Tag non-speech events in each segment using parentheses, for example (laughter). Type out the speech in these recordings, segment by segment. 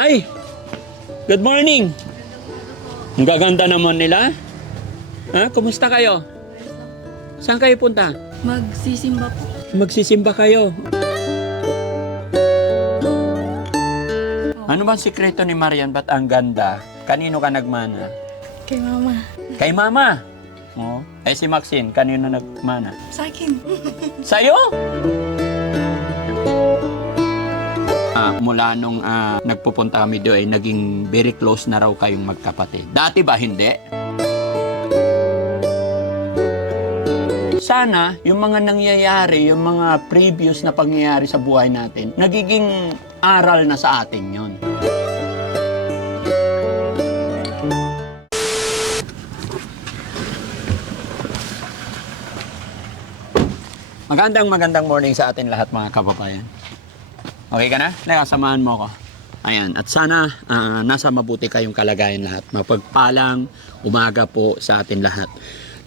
Ay! Good morning! Ang gaganda naman nila. Ha? Kumusta kayo? Saan kayo punta? Magsisimba po. Magsisimba kayo. Ano ba sikreto ni Marian? Ba't ang ganda? Kanino ka nagmana? Kay mama. Kay mama. Oh. Eh si Maxine, kanino nagmana? Sa akin. Sa'yo? Ah, mula nung ah, nagpupunta kami doon ay naging very close na raw kayong magkapatid. Dati ba hindi? Sana yung mga nangyayari, yung mga previous na pangyayari sa buhay natin, nagiging aral na sa atin yon. Magandang magandang morning sa atin lahat mga kababayan. Okay ka na? Leka, samahan mo ako. Ayan, at sana ah, nasa mabuti kayong kalagayan lahat. Mapagpalang umaga po sa atin lahat.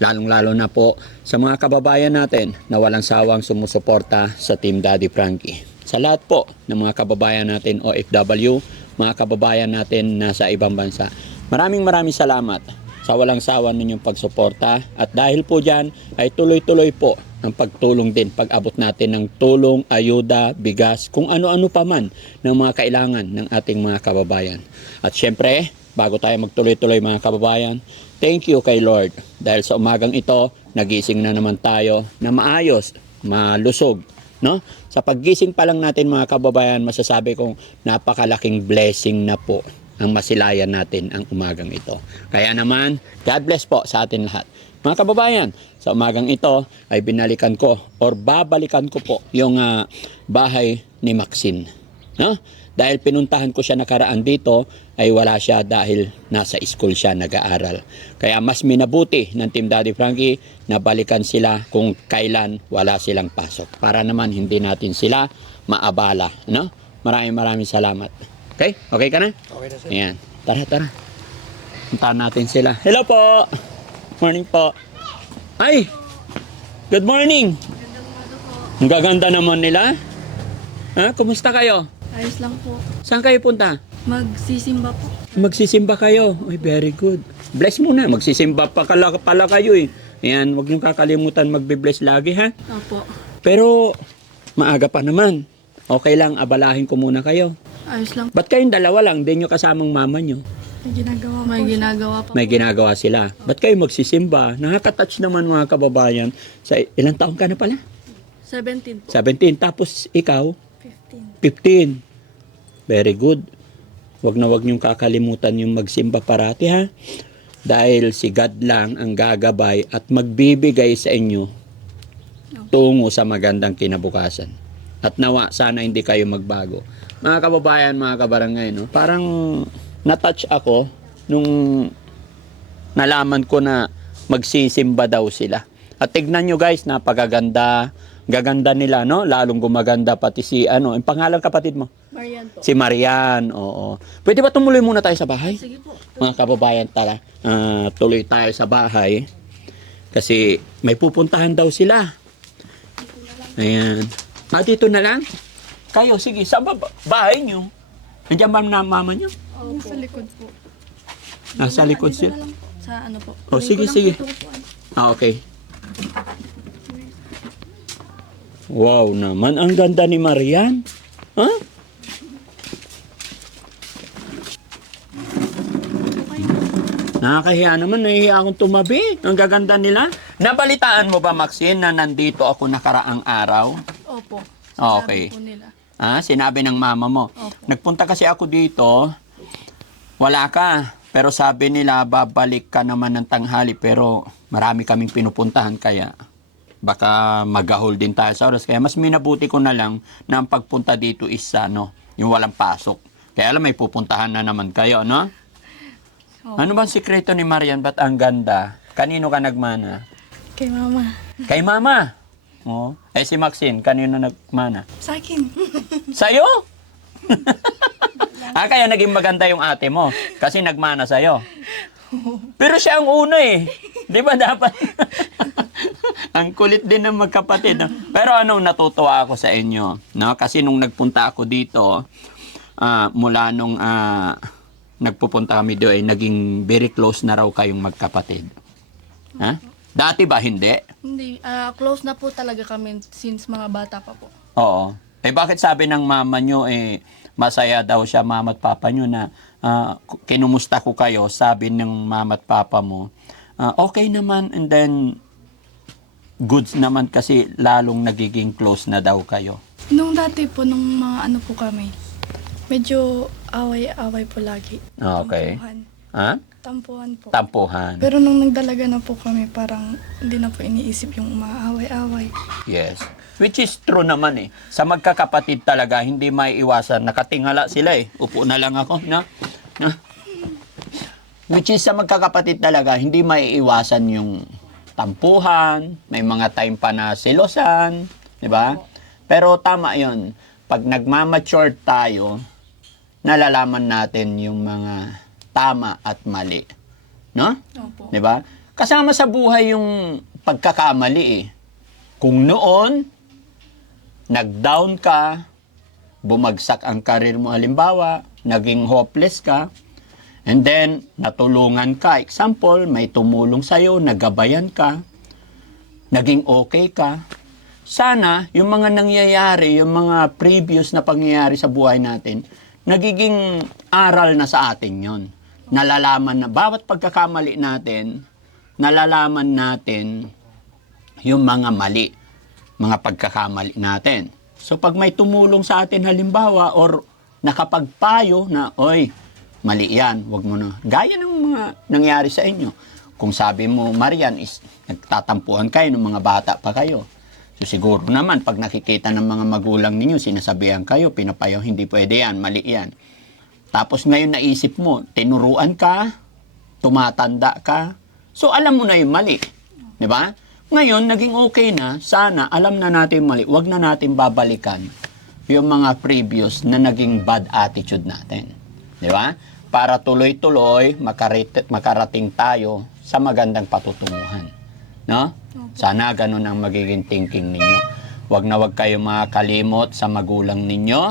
Lalong-lalo na po sa mga kababayan natin na walang sawang sumusuporta sa Team Daddy Frankie. Sa lahat po ng mga kababayan natin OFW, mga kababayan natin nasa ibang bansa. Maraming maraming salamat sa walang sawa ninyong pagsuporta at dahil po dyan ay tuloy-tuloy po ang pagtulong din pag-abot natin ng tulong, ayuda, bigas, kung ano-ano pa man ng mga kailangan ng ating mga kababayan. At syempre, bago tayo magtuloy-tuloy mga kababayan, thank you kay Lord dahil sa umagang ito, nagising na naman tayo na maayos, malusog, no? Sa paggising pa lang natin mga kababayan, masasabi kong napakalaking blessing na po ang masilayan natin ang umagang ito. Kaya naman, God bless po sa atin lahat. Mga kababayan, sa umagang ito ay binalikan ko or babalikan ko po yung ah, bahay ni Maxine. No? Dahil pinuntahan ko siya nakaraan dito ay wala siya dahil nasa school siya nag-aaral. Kaya mas minabuti ng Team Daddy Frankie na balikan sila kung kailan wala silang pasok. Para naman hindi natin sila maabala. No? Maraming maraming salamat. Okay? Okay ka na? Okay na sir. Ayan. Tara, tara. Puntahan natin sila. Hello po! Morning po. Ay! Good morning! Ang gaganda naman nila. Ha? Kumusta kayo? Ayos lang po. Saan kayo punta? Magsisimba po. Magsisimba kayo. Ay, very good. Bless muna. Magsisimba pa kala, pala kayo eh. Ayan, huwag niyong kakalimutan magbe-bless lagi ha. Opo. Pero, maaga pa naman. Okay lang, abalahin ko muna kayo. Ayos lang. Ba't kayong dalawa lang? Hindi nyo kasamang mama nyo. May ginagawa May ginagawa pa May ginagawa sila. Ba't kayo magsisimba? Nakaka-touch naman mga kababayan. Sa ilang taon ka na pala? 17 po. 17. Tapos ikaw, 15. 15. Very good. Huwag na huwag niyong kakalimutan yung magsimba parati ha. Dahil si God lang ang gagabay at magbibigay sa inyo tungo sa magandang kinabukasan. At nawa, sana hindi kayo magbago. Mga kababayan, mga kabarangay, no? parang natouch ako nung nalaman ko na magsisimba daw sila. At tignan nyo guys, napakaganda. Gaganda nila, no? Lalong gumaganda pati si, ano, yung pangalan kapatid mo? Marian po. Si Marian, oo. Pwede ba tumuloy muna tayo sa bahay? Sige po. Mga kababayan, tara. ah, tuloy tayo sa bahay. Kasi may pupuntahan daw sila. Ayan. Ah, dito na lang? Kayo, sige. Sa ba- bahay nyo? Nandiyan ba na mama nyo? Opo. Sa likod po. Nasa likod sila. Sa ano po. Oh, sige, sige. Ah, okay. Wow naman, ang ganda ni Marian. Ha? Nakakahiya naman, nahihiya akong tumabi. Ang gaganda nila. Nabalitaan mo ba, Maxine, na nandito ako nakaraang araw? Opo. Okay. Sabi po nila. Ah, sinabi ng mama mo. Opo. Nagpunta kasi ako dito, wala ka. Pero sabi nila, babalik ka naman ng tanghali. Pero marami kaming pinupuntahan, kaya baka magahol din tayo sa oras. Kaya mas minabuti ko na lang na ang pagpunta dito is ano, yung walang pasok. Kaya alam, may pupuntahan na naman kayo, no? Opo. Ano bang sikreto ni Marian? Ba't ang ganda? Kanino ka nagmana? Kay mama. Kay mama. Oh. Eh si Maxine, kanino nagmana? Sa akin. Sa'yo? (laughs) ah, kaya naging maganda yung ate mo. Kasi nagmana sa'yo. Pero siya ang una eh. Di ba dapat? (laughs) ang kulit din ng magkapatid. No? Pero ano, natutuwa ako sa inyo. No? Kasi nung nagpunta ako dito, ah, mula nung ah, nagpupunta kami doon, ay naging very close na raw kayong magkapatid. Ha? Dati ba hindi? Hindi, ah, close na po talaga kami since mga bata pa po. Oo. Eh bakit sabi ng mama nyo eh masaya daw siya mama at papa nyo na ah, kinumusta ko kayo, sabi ng mama at papa mo, ah, okay naman and then goods naman kasi lalong nagiging close na daw kayo. Nung dati po, nung mga ano po kami, medyo away-away po lagi. Okay. Tampuhan. Ha? Tampuhan po. Tampuhan. Pero nung nagdalaga na po kami, parang hindi na po iniisip yung umaaway-away. Yes. Which is true naman eh. Sa magkakapatid talaga, hindi may iwasan. Nakatingala sila eh. Upo na lang ako, na? Na? Which is sa magkakapatid talaga, hindi may iwasan yung tampuhan, may mga time pa na silosan, di ba? Pero tama yon Pag nagmamature tayo, nalalaman natin yung mga tama at mali. No? Opo. 'Di ba? Kasama sa buhay yung pagkakamali eh. Kung noon nag-down ka, bumagsak ang karir mo halimbawa, naging hopeless ka, and then natulungan ka. Example, may tumulong sa'yo, nagabayan ka, naging okay ka. Sana yung mga nangyayari, yung mga previous na pangyayari sa buhay natin, nagiging aral na sa atin yon. Nalalaman na bawat pagkakamali natin, nalalaman natin yung mga mali, mga pagkakamali natin. So pag may tumulong sa atin halimbawa or nakapagpayo na, oy, mali yan, wag mo na. Gaya ng mga nangyari sa inyo. Kung sabi mo, Marian, is nagtatampuhan kayo ng mga bata pa kayo. So siguro naman, pag nakikita ng mga magulang ninyo, sinasabihan kayo, pinapayo, hindi pwede yan, mali yan. Tapos ngayon naisip mo, tinuruan ka, tumatanda ka. So alam mo na yung mali. Di ba? Ngayon, naging okay na. Sana, alam na natin mali. Huwag na natin babalikan yung mga previous na naging bad attitude natin. Di ba? Para tuloy-tuloy makarating tayo sa magandang patutunguhan. No? Sana ganun ang magiging thinking ninyo. Huwag na huwag kayo makakalimot sa magulang ninyo.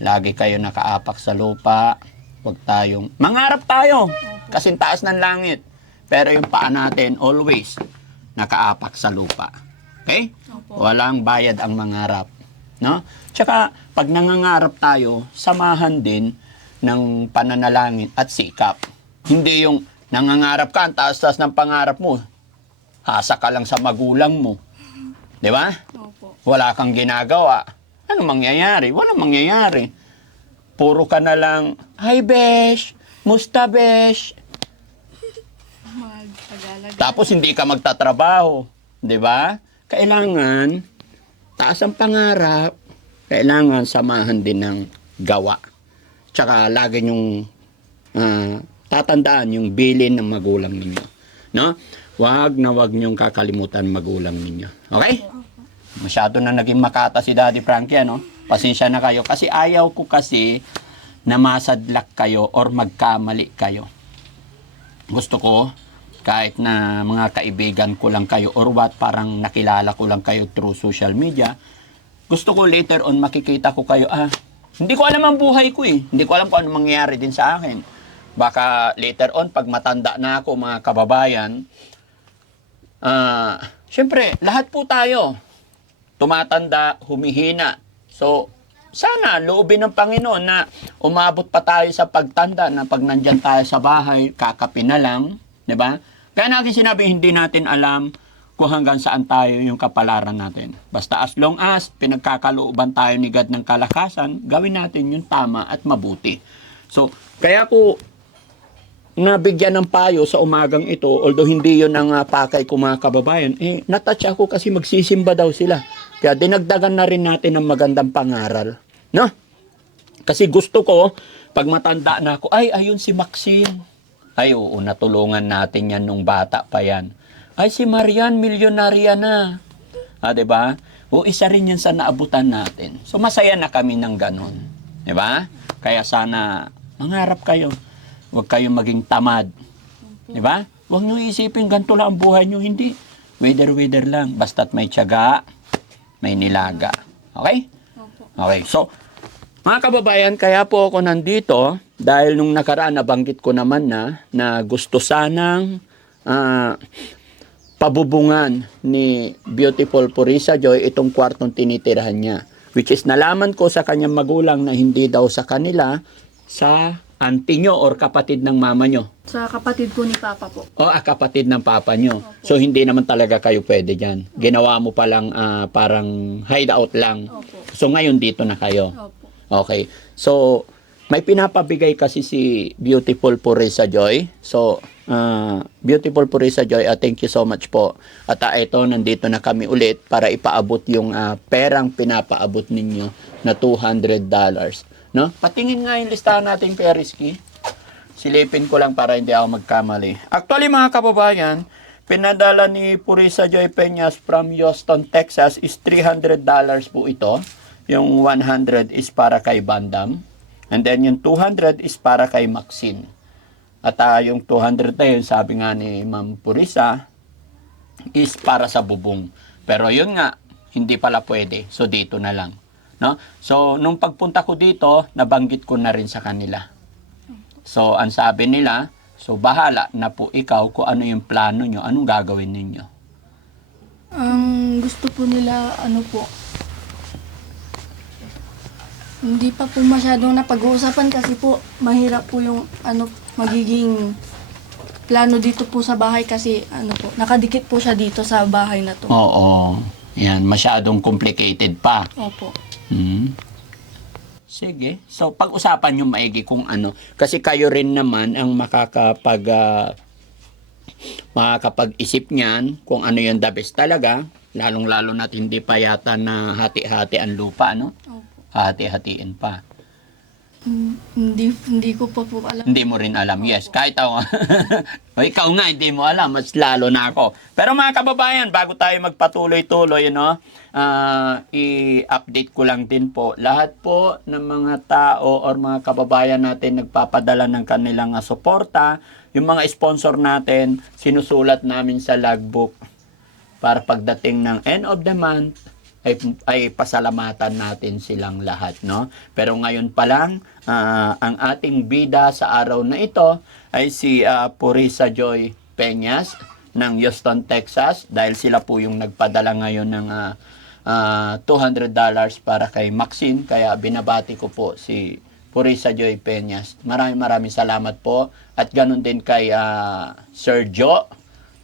Lagi kayo nakaapak sa lupa. Huwag tayong... Mangarap tayo! Kasing taas ng langit. Pero yung paa natin, always, nakaapak sa lupa. Okay? Opo. Walang bayad ang mangarap. No? Tsaka, pag nangangarap tayo, samahan din ng pananalangin at sikap. Hindi yung nangangarap ka, ang taas-taas ng pangarap mo. Hasa ka lang sa magulang mo. Di ba? Opo. wala kang ginagawa, ano mangyayari? Walang mangyayari. Puro ka na lang, Hi, Besh! Musta, Besh? Tagalog. Tapos hindi ka magtatrabaho. Di ba? Kailangan, taas ang pangarap, kailangan samahan din ng gawa. Tsaka lagi yung tatandaan yung bilin ng magulang ninyo. No? Wag na wag niyong kakalimutan magulang ninyo. Okay? Masyado na naging makata si Daddy Frankie, ano? Pasensya na kayo. Kasi ayaw ko kasi na masadlak kayo or magkamali kayo. Gusto ko, kahit na mga kaibigan ko lang kayo or what, parang nakilala ko lang kayo through social media, gusto ko later on makikita ko kayo, ah, hindi ko alam ang buhay ko eh. Hindi ko alam kung ano mangyayari din sa akin. Baka later on, pag matanda na ako, mga kababayan, ah, syempre, lahat po tayo, tumatanda, humihina. So, sana loobin ng Panginoon na umabot pa tayo sa pagtanda na pag nandyan tayo sa bahay, kakapi na lang, di ba? Kaya natin sinabi, hindi natin alam kung hanggang saan tayo yung kapalaran natin. Basta as long as pinagkakalooban tayo ni God ng kalakasan, gawin natin yung tama at mabuti. So, kaya ko nabigyan ng payo sa umagang ito, although hindi yun ang uh, pakay ko mga kababayan, eh, natouch ako kasi magsisimba daw sila. Kaya dinagdagan na rin natin ng magandang pangaral. No? Kasi gusto ko, pag matanda na ako, ay, ayun si Maxine. Ay, oo, natulungan natin yan nung bata pa yan. Ay, si Marian, milyonarya na. Ah, 'di ba? O isa rin yan sa naabutan natin. So masaya na kami ng ganun. 'Di ba? Kaya sana mangarap kayo. Huwag kayong maging tamad. 'Di ba? Huwag niyo isipin ganito lang ang buhay niyo, hindi. Weather-weather lang. Basta't may tiyaga, may nilaga. Okay? Okay, so Mga kababayan, kaya po ako nandito dahil nung nakaraan nabanggit ko naman na na gusto sanang ah, pabubungan ni Beautiful Purisa Joy itong kwartong tinitirahan niya. Which is nalaman ko sa kanyang magulang na hindi daw sa kanila, sa auntie nyo or kapatid ng mama nyo. Sa kapatid po ni Papa po. O ah, kapatid ng papa nyo. So hindi naman talaga kayo pwede dyan. Ginawa mo palang ah, parang hideout lang. Opo. So ngayon dito na kayo. Opo. Okay. So, may pinapabigay kasi si Beautiful Purisa Joy. So, ah, Beautiful Purisa Joy, ah, thank you so much po. At ah, ito, nandito na kami ulit para ipaabot yung ah, perang pinapaabot ninyo na $200. No? Patingin nga yung listahan natin, Periski. Silipin ko lang para hindi ako magkamali. Actually, mga kababayan, pinadala ni Purisa Joy Peñas from Houston, Texas is $300 po ito. Yung 100 is para kay Bandam. And then yung 200 is para kay Maxine. At ah, yung 200 na yun, sabi nga ni Ma'am Purisa, is para sa bubong. Pero yun nga, hindi pala pwede. So dito na lang. No? So nung pagpunta ko dito, nabanggit ko na rin sa kanila. So ang sabi nila, so bahala na po ikaw kung ano yung plano nyo, anong gagawin ninyo. Ang gusto po nila, ano po, hindi pa po masyadong napag-uusapan kasi po mahirap po yung ano magiging plano dito po sa bahay kasi ano po nakadikit po siya dito sa bahay na to. Oo. Yan, masyadong complicated pa. Opo. Hmm. Sige. So, pag-usapan nyo maigi kung ano. Kasi kayo rin naman ang makakapag... ah, makakapag-isip niyan kung ano yung the best talaga. Lalong-lalo na hindi pa yata na hati-hati ang lupa, no? Opo. Hati-hatiin pa. Hmm, Hindi hindi ko pa po alam. Hindi mo rin alam. Yes, kahit ako. (laughs) o ikaw nga, hindi mo alam. Mas lalo na ako. Pero mga kababayan, bago tayo magpatuloy-tuloy, no, ah, i-update ko lang din po. Lahat po ng mga tao or mga kababayan natin nagpapadala ng kanilang ah, suporta. Yung mga sponsor natin, sinusulat namin sa logbook para pagdating ng end of the month, ay, ay pasalamatan natin silang lahat, no? Pero ngayon pa lang, ah, ang ating bida sa araw na ito ay si ah, Purisa Joy Peñas ng Houston, Texas dahil sila po yung nagpadala ngayon ng ah, ah, $200 para kay Maxine kaya binabati ko po si Purisa Joy Peñas. Maraming maraming salamat po at ganun din kay ah, Sir Joe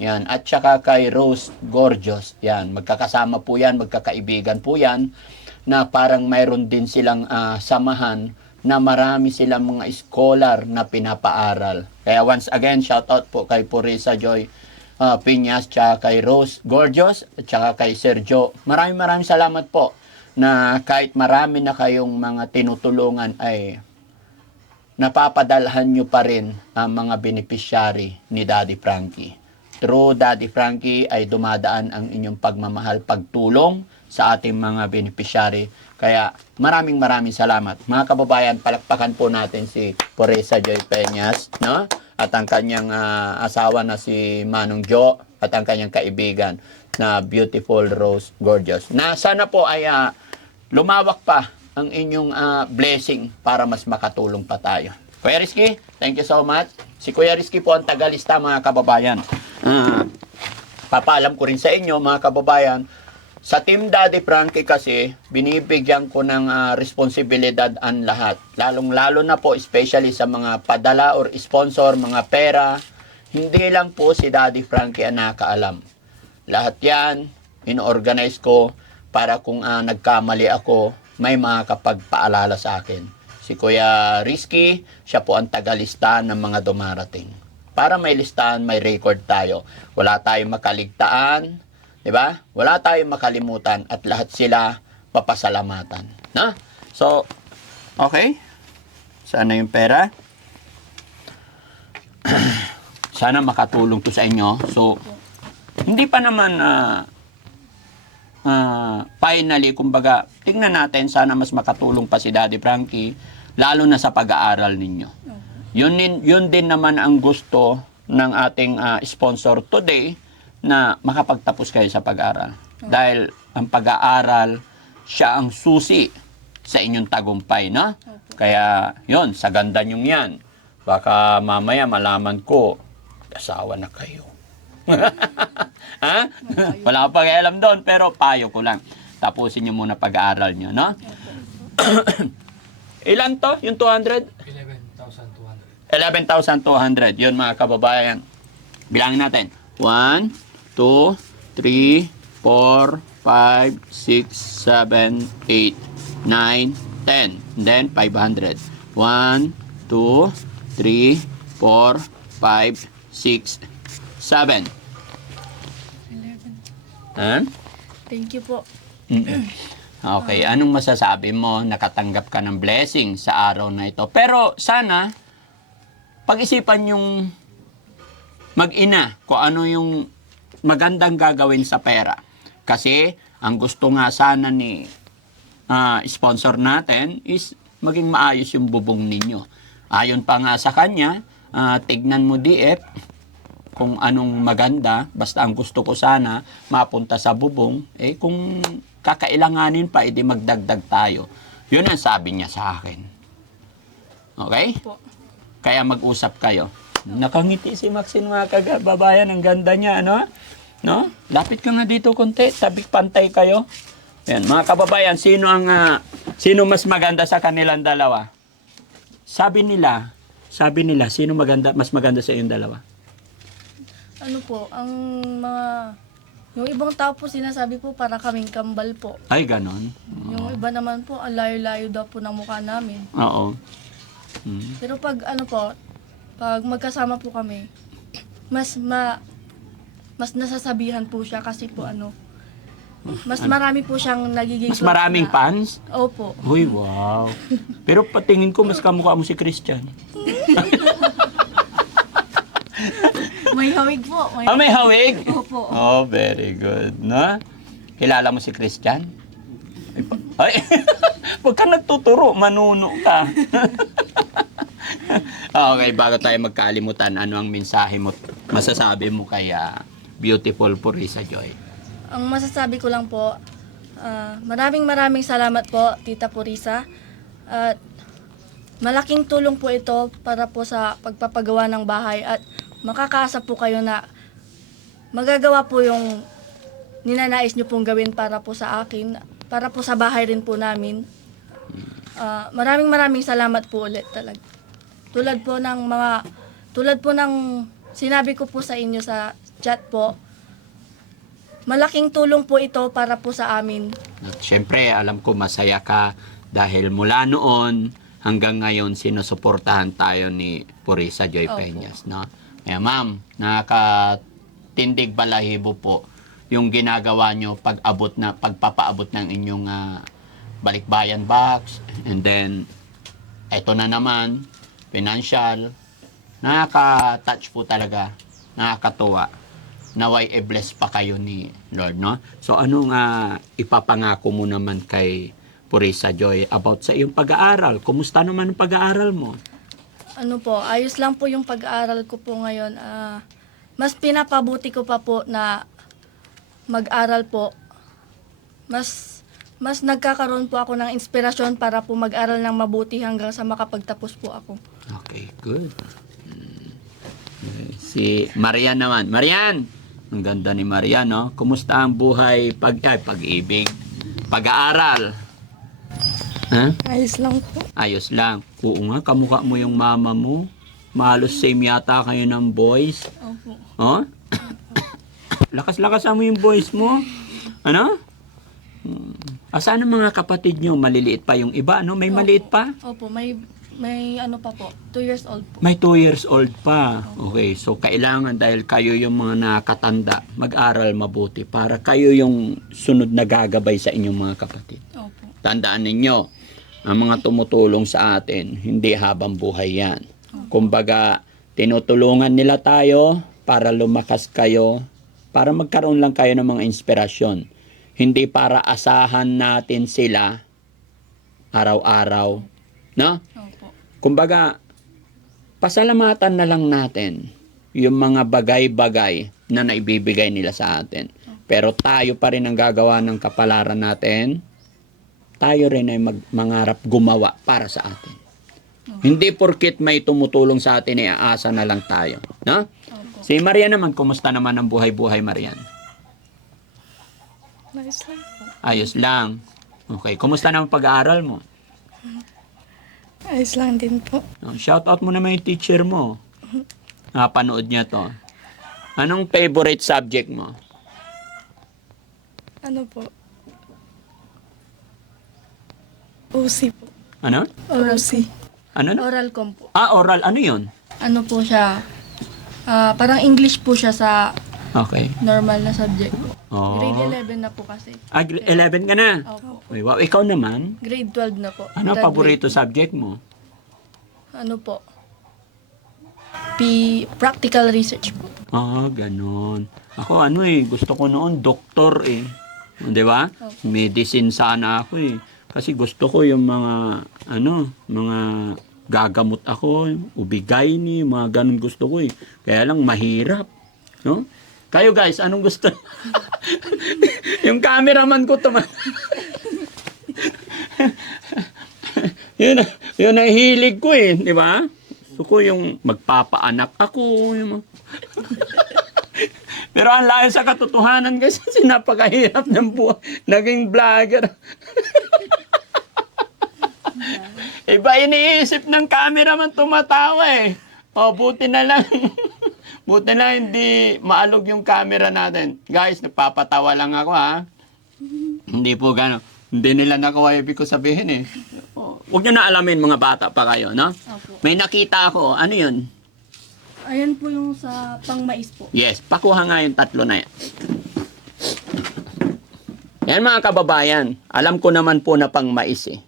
yan. At saka kay Rose Gorgeous. Yan. Magkakasama po yan, magkakaibigan po yan, na parang mayroon din silang ah, samahan na marami silang mga scholar na pinapaaral. Kaya once again, shout out po kay Purisa Joy ah, Piñas, tsaka kay Rose Gorgeous, at saka kay Sergio. Maraming maraming salamat po na kahit marami na kayong mga tinutulungan ay napapadalhan nyo pa rin ang mga beneficiary ni Daddy Frankie. Through Daddy Frankie ay dumadaan ang inyong pagmamahal, pagtulong sa ating mga beneficiary. Kaya maraming maraming salamat. Mga kababayan, palakpakan po natin si Poresa Joy Peñas, no? At ang kanyang ah, asawa na si Manong Jo at ang kanyang kaibigan na Beautiful Rose Gorgeous. Na sana po ay ah, lumawak pa ang inyong ah, blessing para mas makatulong pa tayo. Kuya Rizky, thank you so much. Si Kuya Rizky po ang tagalista mga kababayan. Ah, papaalam ko rin sa inyo mga kababayan, sa Team Daddy Frankie kasi, binibigyan ko ng ah, responsibilidad ang lahat. Lalong-lalo na po, especially sa mga padala or sponsor, mga pera, hindi lang po si Daddy Frankie ang nakaalam. Lahat yan, in-organize ko para kung ah, nagkamali ako, may makakapagpaalala sa akin. Si Kuya Rizky, siya po ang tagalista ng mga dumarating. Para may listahan, may record tayo. Wala tayong makaligtaan, di ba? Wala tayong makalimutan at lahat sila papasalamatan. Na? So, okay. Sana yung pera. (clears throat) Sana makatulong to sa inyo. So, hindi pa naman ah, ah, finally, kumbaga, tingnan natin, sana mas makatulong pa si Daddy Frankie, lalo na sa pag-aaral ninyo. Yun, din, yun din naman ang gusto ng ating ah, sponsor today na makapagtapos kayo sa pag-aaral. Dahil ang pag-aaral, siya ang susi sa inyong tagumpay, no? Kaya, yon sa ganda nyong yan. Baka mamaya malaman ko, asawa na kayo. (laughs) ha? Wala akong pakialam doon, pero payo ko lang. Tapusin nyo muna pag-aaral nyo, no? (coughs) Ilan to? Yung 200? 11,200. 11,200. Yun mga kababayan. Bilangin natin. 1, 2, 3, 4, 5, 6, 7, 8, 9, 10. And then 500. 1, 2, 3, 4, 5, 6, 7. Ha? Thank you po. Okay, anong masasabi mo? Nakatanggap ka ng blessing sa araw na ito. Pero sana, pag-isipan yung mag-ina kung ano yung magandang gagawin sa pera. Kasi, ang gusto nga sana ni ah, sponsor natin is maging maayos yung bubong ninyo. Ayon pa nga sa kanya, ah, tignan mo DF, kung anong maganda, basta ang gusto ko sana mapunta sa bubong, eh kung kakailanganin pa, edi magdagdag tayo. Yun ang sabi niya sa akin. Okay? Po. Kaya mag-usap kayo. Nakangiti si Maxine mga kagababayan, ang ganda niya, ano? No? Lapit ka nga dito konti, tabi pantay kayo. Yan, mga kababayan, sino ang ah, sino mas maganda sa kanilang dalawa? Sabi nila, sabi nila, sino maganda mas maganda sa iyong dalawa? Ano po, ang mga... Yung ibang tao po sinasabi po para kaming kambal po. Ay, ganon. Yung iba naman po, ang layo-layo daw po ng mukha namin. Oo. Hmm. Pero pag ano po, pag magkasama po kami, mas ma mas nasasabihan po siya kasi po ano, mas marami po siyang nagiging Mas maraming na- fans? Opo. Uy, wow. Pero patingin ko, mas kamukha mo si Christian. (laughs) May hawig po. May Ah, may hawig? Opo. Oh, very good. No? Kilala mo si Christian? Ay, (laughs) huwag ka nagtuturo, manuno ka. (laughs) okay, bago tayo magkalimutan, ano ang mensahe mo, masasabi mo kay ah, Beautiful Purisa Joy? Ang masasabi ko lang po, ah, maraming maraming salamat po, Tita Purisa. At malaking tulong po ito para po sa pagpapagawa ng bahay at makakaasa po kayo na magagawa po yung ninanais nyo pong gawin para po sa akin, para po sa bahay rin po namin. Ah, maraming maraming salamat po ulit talaga. Tulad po ng mga, tulad po ng sinabi ko po sa inyo sa chat po, malaking tulong po ito para po sa amin. At syempre, alam ko masaya ka dahil mula noon hanggang ngayon sinusuportahan tayo ni Purisa Joy Opo. Peñas, no? Kaya ma'am, nakakatindig balahibo po yung ginagawa nyo pag-abot na pagpapaabot ng inyong ah, balikbayan box and then eto na naman financial nakaka-touch po talaga nakakatuwa naway i-bless pa kayo ni Lord, no? So, anong ah, ipapangako mo naman kay Purisa Joy about sa iyong pag-aaral? Kumusta naman ang pag-aaral mo? Ano po, ayos lang po yung pag-aaral ko po ngayon. Ah, mas pinapabuti ko pa po na mag-aral po. Mas mas nagkakaroon po ako ng inspirasyon para po mag-aral ng mabuti hanggang sa makapagtapos po ako. Okay, good. Mm. Si Marian naman. Marian! Ang ganda ni Marian, no? Kumusta ang buhay pag ay, pag-ibig? Pag-aaral? Ha? Ayos lang po. Ayos lang. Oo nga, kamukha mo yung mama mo. Malos same yata kayo ng boys. Opo. Oh? (coughs) Lakas-lakas mo yung voice mo. Ano? Asaan ang mga kapatid nyo? Maliliit pa yung iba, no? May maliit pa? Opo, may may ano pa po, 2 years old po. May 2 years old pa. Okay, so kailangan dahil kayo yung mga nakatanda, mag-aral mabuti para kayo yung sunod na gagabay sa inyong mga kapatid. Opo. Tandaan ninyo, ang mga tumutulong sa atin, hindi habang buhay yan. Kumbaga, tinutulungan nila tayo para lumakas kayo, para magkaroon lang kayo ng mga inspirasyon. Hindi para asahan natin sila araw-araw. No? Opo. Kumbaga, pasalamatan na lang natin yung mga bagay-bagay na naibibigay nila sa atin. Pero tayo pa rin ang gagawa ng kapalaran natin. tayo rin ay mag, mangarap gumawa para sa atin. Hindi porkit may tumutulong sa atin, ay aasa na lang tayo. No? Si Marian naman, kumusta naman ang buhay-buhay, Marian? Nice lang po. Ayos lang. Okay, kumusta naman pag-aaral mo? Ayos lang din po. Oh, Shout out mo naman yung teacher mo. Napanood niya to. Anong favorite subject mo? Ano po? OC po. Ano? OC. Ano na? Oral com po. Ah, oral. Ano yun? Ano po siya? Ah, parang English po siya sa Okay. normal na subject po. Oh. Grade 11 na po kasi. Ah, grade 11 ka na. Opo. Uy, wow, ikaw naman. Grade 12 na po. Ano Graduate. paborito subject mo? Ano po? P practical research po. Ah, ganun. Ako ano eh, gusto ko noon doktor eh. Di ba? Medicine sana ako eh. Kasi gusto ko yung mga, ano, mga gagamot ako, ubigay ni, mga ganun gusto ko eh. Kaya lang mahirap. No? Kayo guys, anong gusto? (laughs) yung cameraman ko tuma... (laughs) yun, yun ang hilig ko eh, di ba? Gusto ko yung magpapaanak ako. Yung (laughs) Pero ang layo sa katotohanan kasi napakahirap ng buhay. Naging vlogger. Iba iniisip ng cameraman tumatawa eh. O, buti na lang. (laughs) buti na hindi maalog yung camera natin. Guys, nagpapatawa lang ako ha. Hindi po gano'n. Hindi nila nakuha ibig ko sabihin eh. O, Huwag nyo na alamin mga bata pa kayo, no? Opo. May nakita ako. Ano yun? Ayan po yung sa pangmais po. Yes, pakuha nga yung tatlo na yan. Yan mga kababayan, alam ko naman po na pang mais eh.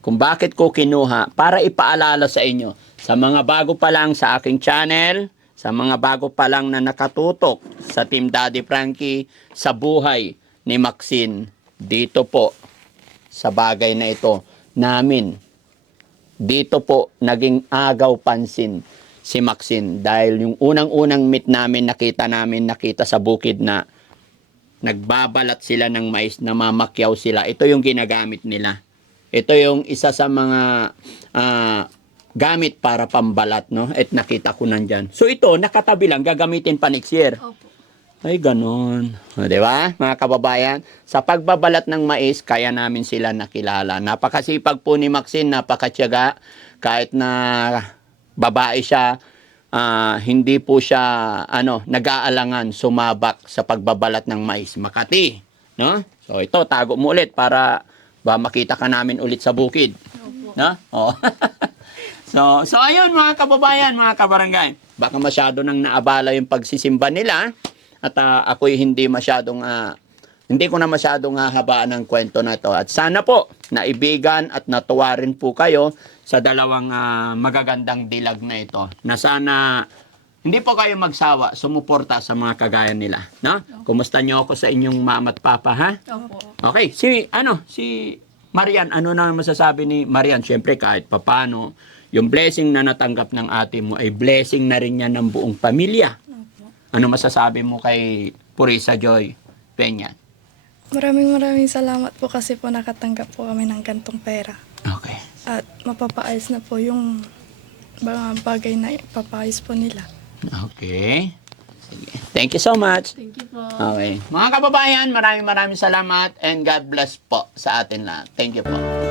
Kung bakit ko kinuha, para ipaalala sa inyo, sa mga bago pa lang sa aking channel, sa mga bago pa lang na nakatutok sa Team Daddy Frankie, sa buhay ni Maxine, dito po, sa bagay na ito, namin, dito po naging agaw pansin si Maxine dahil yung unang-unang meet namin nakita namin nakita sa bukid na nagbabalat sila ng mais na mamakyaw sila. Ito yung ginagamit nila ito yung isa sa mga ah, gamit para pambalat no at nakita ko nandyan so ito nakatabi lang gagamitin pa next year Opo. ay, ganon. O, di ba, mga kababayan? Sa pagbabalat ng mais, kaya namin sila nakilala. Napakasipag po ni Maxine, napakatyaga. Kahit na babae siya, ah, hindi po siya ano, nag-aalangan sumabak sa pagbabalat ng mais. Makati. No? So, ito, tago mo ulit para ba makita ka namin ulit sa bukid. No? Oh. (laughs) so, so ayun mga kababayan, mga kabarangay. Baka masyado nang naabala yung pagsisimba nila at ah, ako'y hindi masyadong ah, hindi ko na masyadong hahabaan ng kwento na to. At sana po naibigan at natuwa rin po kayo sa dalawang ah, magagandang dilag na ito. Na sana hindi po kayo magsawa, sumuporta sa mga kagaya nila, no? Kumusta niyo ako sa inyong mama at papa, ha? Opo. Okay, si ano, si Marian, ano na masasabi ni Marian? Siyempre kahit papano, yung blessing na natanggap ng ate mo ay blessing na rin niya ng buong pamilya. Ano masasabi mo kay Purisa Joy Peña? Maraming maraming salamat po kasi po nakatanggap po kami ng gantong pera. Okay. At mapapaayos na po yung mga bagay na ipapaayos po nila. Okay. Sige. Thank you so much. Thank you po. Okay. Mga kababayan, maraming maraming salamat and God bless po sa atin lahat. Thank you po.